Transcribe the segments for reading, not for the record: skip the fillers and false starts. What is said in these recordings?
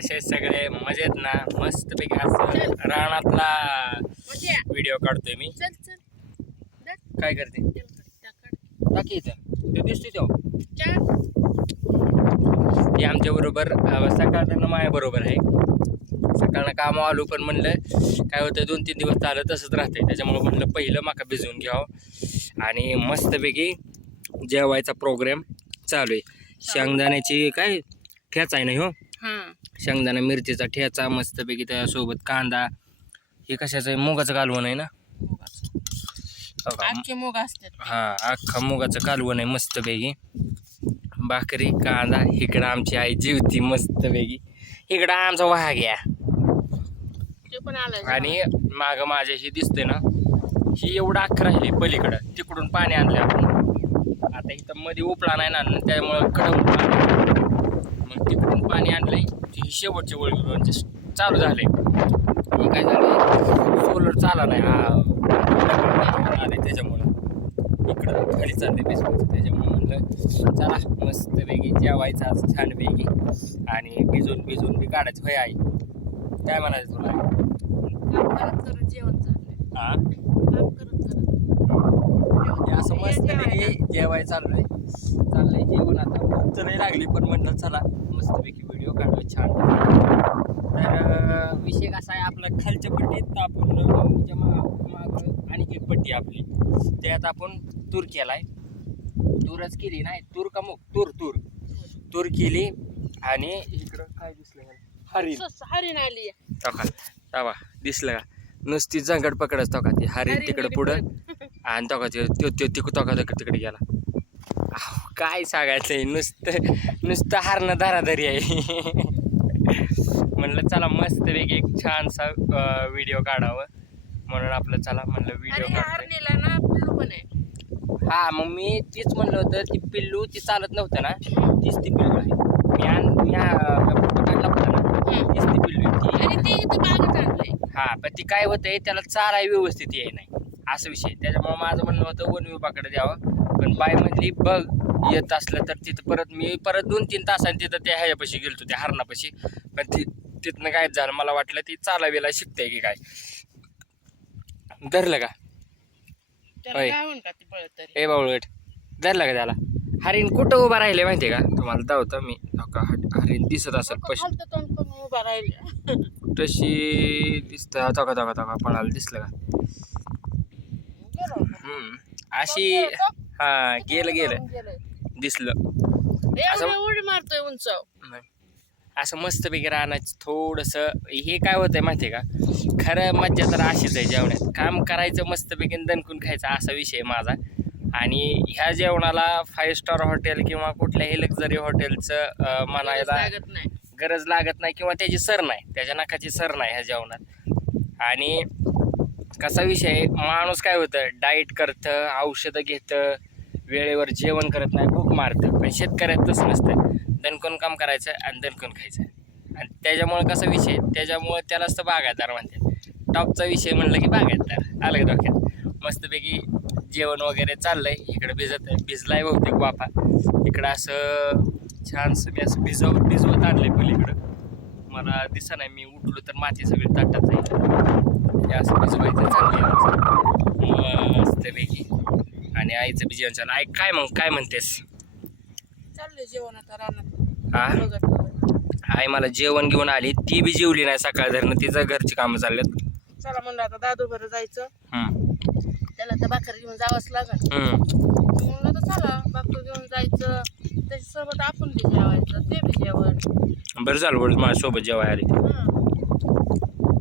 कसे सगळे मजेत ना? मस्त पैकी आज रानातला व्हिडिओ काढतोय मी. काय करते? टाकी इथं ते दिसतोय तो ते आमच्या बरोबर सकाळचं माझ्या बरोबर आहे. सकाळनं काम आलो पण म्हणलं काय होतं 2-3 दिवस चालत तसंच राहते, त्याच्यामुळे म्हणलं पहिलं माका भिजवून घ्यावं आणि मस्तपैकी जेवायचा प्रोग्राम चालू आहे. शेंगदाण्याची काय ठेचा आहे ना हो, शेंगदाणा मिरचीचा ठेचा मस्तपैकी, त्यासोबत कांदा. हे कशाचं आहे? मुगाचं कालवण आहे ना? मूग असतात. हा, अख्खा मुगाचं कालवण आहे मस्तपैकी. भाकरी कांदा. इकडं आमची आई जेवती मस्तपैकी. इकडं आमचा वाघ्या आणि माग माझ्या ही दिसते ना, ही एवढं अख्खं राहिली पलीकडं. तिकडून पाणी आणलं आपण. आता इथं मध्ये उपळा नाही ना, त्यामुळं कडवून पाणी, मग तिकडून पाणी आणलंय. ही शेवटची वळी चालू झाले. काय झालं, सोलर चाला नाही आले, त्याच्यामुळं इकडं खाली चालले बेसवायचं. त्याच्यामुळे म्हणलं चला मस्तपैकी जेवायचं आज छानपैकी आणि भिजून बी काढायचं. होय आई, काय म्हणायचं तुला? जेवण चाललंय. हा, असं मस्तपैकी जेवाय चाललंय जेवण. आता भूक तर नाही लागली पण म्हणलं चला मस्तपैकी व्हिडिओ काढूया छान. तर विषय कसा आहे, आपला खालच्या पट्टीत आपण माग आणि एक पट्टी आपली, त्यात आपण तूर केलाय. तूरच केली नाही, तूर का मग तूर केली. आणि इकडं काय दिसलं? हरिण आली. तवा दिसलं का? नुसती जंगड पकडच तो का ती हरिण तिकडे पुढं आणि तो का तिकडे गेला. काय सांगायचंय, नुसतं हारणं धाराधारी आहे. म्हणलं चला मस्तपैकी एक छानसा व्हिडिओ काढावं म्हणून आपलं चला म्हणलं व्हिडिओ काढतोय. हा, मग मी तीच म्हणलं होतं, ती पिल्लू ती चालत नव्हतं ना, तीच ती पिल्लू आहे. मी फोटो काढला होता ना, तीच ती पिल्लू आहे. हा, पण ती काय होतंय, त्याला चालाय व्यवस्थित येई नाही, असं विषय. त्याच्यामुळे माझं म्हणणं होतं वन विभागाकडे द्यावं, पण बाय म्हणली बघ येत असलं तर तिथं मी परत 2-3 तासांनी तिथं त्या ह्याच्यापाशी गेलतो, त्या हरणापाशी. पण तिथनं काय झालं, मला वाटलं ती चालावेला शिकते की काय. धरलं का? ए बावळट, धरलं का त्याला? हरिण कुठं उभा राहिले माहितीये का तुम्हाला? धावतं मी हरिण दिसत असेल तशी दिसत का पळाला, दिसलं का? अशी हा, गेलं दिसलं. उडी मारतोय उंच. असं मस्तपैकी राहण्याचं थोडंसं. हे काय होतंय माहितीये का, खरं मज्जा तर अशीच आहे जेवणात. काम करायचं मस्तपैकी दणकून खायचं, असा विषय माझा. आणि ह्या जेवणाला 5 स्टार हॉटेल किंवा कुठल्याही लक्झरी हॉटेलचं म्हणायला गरज लागत नाही, किंवा त्याची सर नाही, त्याच्या नखाची सर नाही ह्या जेवणात. आणि कसा विषय, माणूस काय होतं, डाएट करतं, औषधं घेतं, वेळेवर जेवण करत नाही, भूक मारतं. पण शेतकऱ्यात तसं नसतं, दणकून काम करायचं आणि दणकून खायचं. आणि त्याच्यामुळं कसा विषय, त्याच्यामुळं त्यालाच तर बागायतदार म्हणतात. टॉपचा विषय म्हणलं की बागायतदार आलं का डोक्यात. मस्तपैकी जेवण वगैरे चाललंय. इकडं भिजलाय बहुतेक वाफा. इकडं असं छानसं मी असं भिजवत आणलंय पलीकडं. मला दिसा नाही, मी उठलो तर माती सगळी ताटात जाईल. हे असं भिजवायचं चाललंय मस्तपैकी. आणि आईचं बी जेवण चालू. आई काय म्हणतेस? चाललंय जेवण आता रानात. हा, आई मला जेवण घेऊन आली, ती बी जेवली नाही सकाळ धरणं, तिचं घरची कामं चालल्यात. चला म्हणलं आता दादू बरं जायचं, त्याला तर भाकरी घेऊन जावंच लागल. म्हणलं तर चला भाकरी घेऊन जायचं, त्याच्यासोबत आपण बी जेवायचं, ते बी जेवण. बरं झालं बरं माझ्यासोबत जेवाय आली.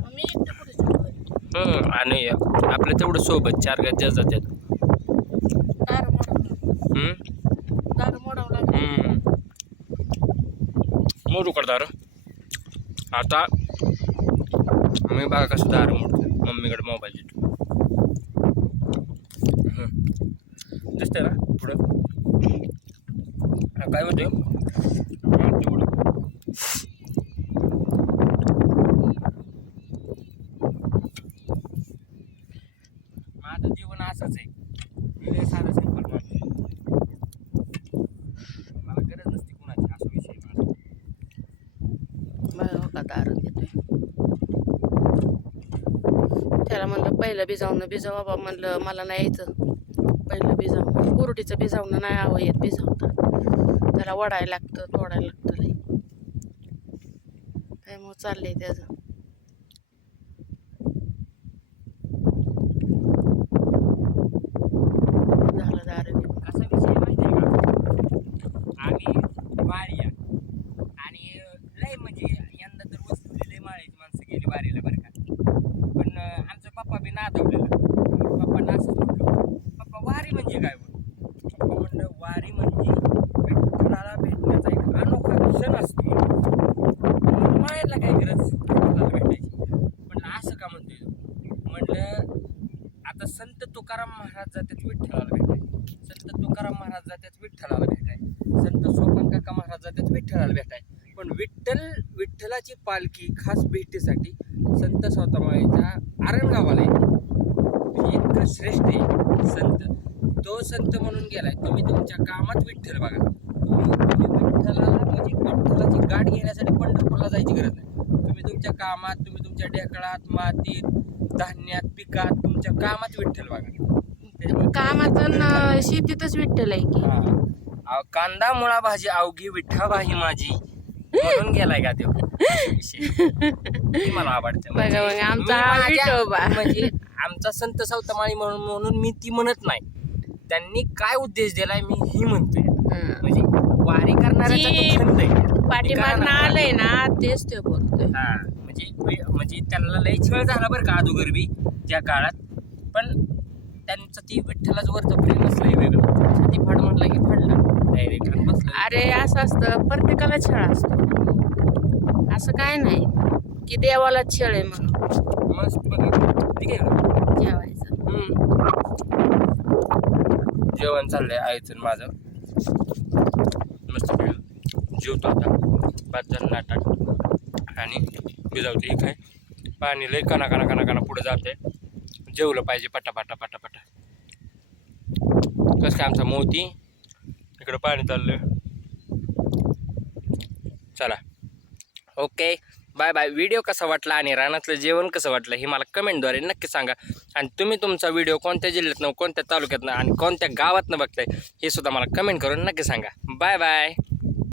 मी एकटं कुठे जेवण. आणि आपलं तेवढं सोबत 4 गज जातात. दारू मोडावं लागलं. मोडू करतार. आता मी बघा कसं दारू मोडतो, मम्मीकडे मोबाईल देतो. दिसतंय ना पुढं काय होतं तेवढं. माझं जीवन असंच आहे, मी साधं सिंपल माणूस. मला गरज नसते कुणाची, असा विषय माझा. का दारू देतोय. त्याला म्हणलं पहिलं भिजाव बाबा, म्हणलं मला नाही यायचं, पहिलं भिजावणं कुरडीचं भिजावणं नाही हवं येत भिजावता, त्याला वडायला लागतं तोडायला लागतं लई, त्यामुळं चाललंय त्याचं. झालं दारू देऊन. कसा विषय माहिती आहे का, आम्ही वारी आहे आणि लय म्हणजे यंदा तर वस्तू लय माळ्याची माणसं गेली वारीला बरं का. पण आमचा पप्पा बी नादवलेला. पप्पांना असंच म्हटलं, पप्पा वारी म्हणजे काय बरं? पप्पा म्हणलं वारी म्हणजे विठ्ठलाला भेटण्याचा एक अनोखा क्षण असतो. म्हणलं मायाला काय गरज विठ्ठलाला भेटायची. म्हणलं असं का म्हणतोय तू? म्हणलं आता संत तुकाराम महाराज जातात विठ्ठलाला भेटाय, संत तुकाराम महाराज जातात विठ्ठलाला भेटाय, संत सोपान काका महाराज जातात विठ्ठलाला भेटाय, पण विठ्ठलाची पालखी खास भेटीसाठी संत स्वतःमाईच्या आरणगावाला येते. म्हणजे इतकं श्रेष्ठ आहे संत. तो संत म्हणून गेलाय, तुम्ही तुमच्या कामात विठ्ठल बघा. तुम्ही विठ्ठलाला म्हणजे विठ्ठलाची गाठ घेण्यासाठी पंढरपूरला जायची गरज नाही. तुम्ही तुमच्या कामात, तुम्ही तुमच्या ढेकळात, मातीत, धान्यात, पिकात, तुमच्या कामात विठ्ठल बघा. कामात शेतीतच विठ्ठल आहे की. कांदा मुळा भाजी अवघी विठ्ठाबाई माझी म्हणून गेलाय का तो विषय. मला आवडतं बघा बघा आमचा हा विठोबा. म्हणजे आमचा संत सावतामाळी म्हणून मी ती म्हणत नाही, त्यांनी काय उद्देश दिलाय मी ही म्हणतोय. म्हणजे वारी करणाऱ्याचा तो छंद आहे, पाठीमागनं आलंय ना तेच ते बोलतोय. म्हणजे त्यांना लय छळ झाला बरं का अगोदर त्या काळात, पण त्यांचं ती विठ्ठलाचं वरचं प्रेम असलंय वेगळं. छाती फाड म्हणला की फाडला डायरेक्ट बसलं. अरे असं असतं, प्रत्येकाला छळ असतो, असं काय नाही की देवाला छळ आहे म्हणून. मस्त बघा ठीक आहे जेवायचं. जेवण चाललंय आईचं माझं मस्त जेवतो आता 5 जण नाटात आणि भिजावते. काय पाणी लय कणा पुढे जाते. जेवलं पाहिजे पटापटा. कसं काय आमचा मोती इकडं पाणी चाललंय. चला ओके बाय बाय. व्हिडिओ कसा वाटला आणि रानातलं जेवण कसं वाटलं हे मला कमेंटद्वारे नक्की सांगा. आणि तुम्ही तुमचा व्हिडिओ कोणत्या जिल्ह्यातनं, कोणत्या तालुक्यातनं आणि कोणत्या गावातनं बघताय हे सुद्धा मला कमेंट करून नक्की सांगा. Bye bye.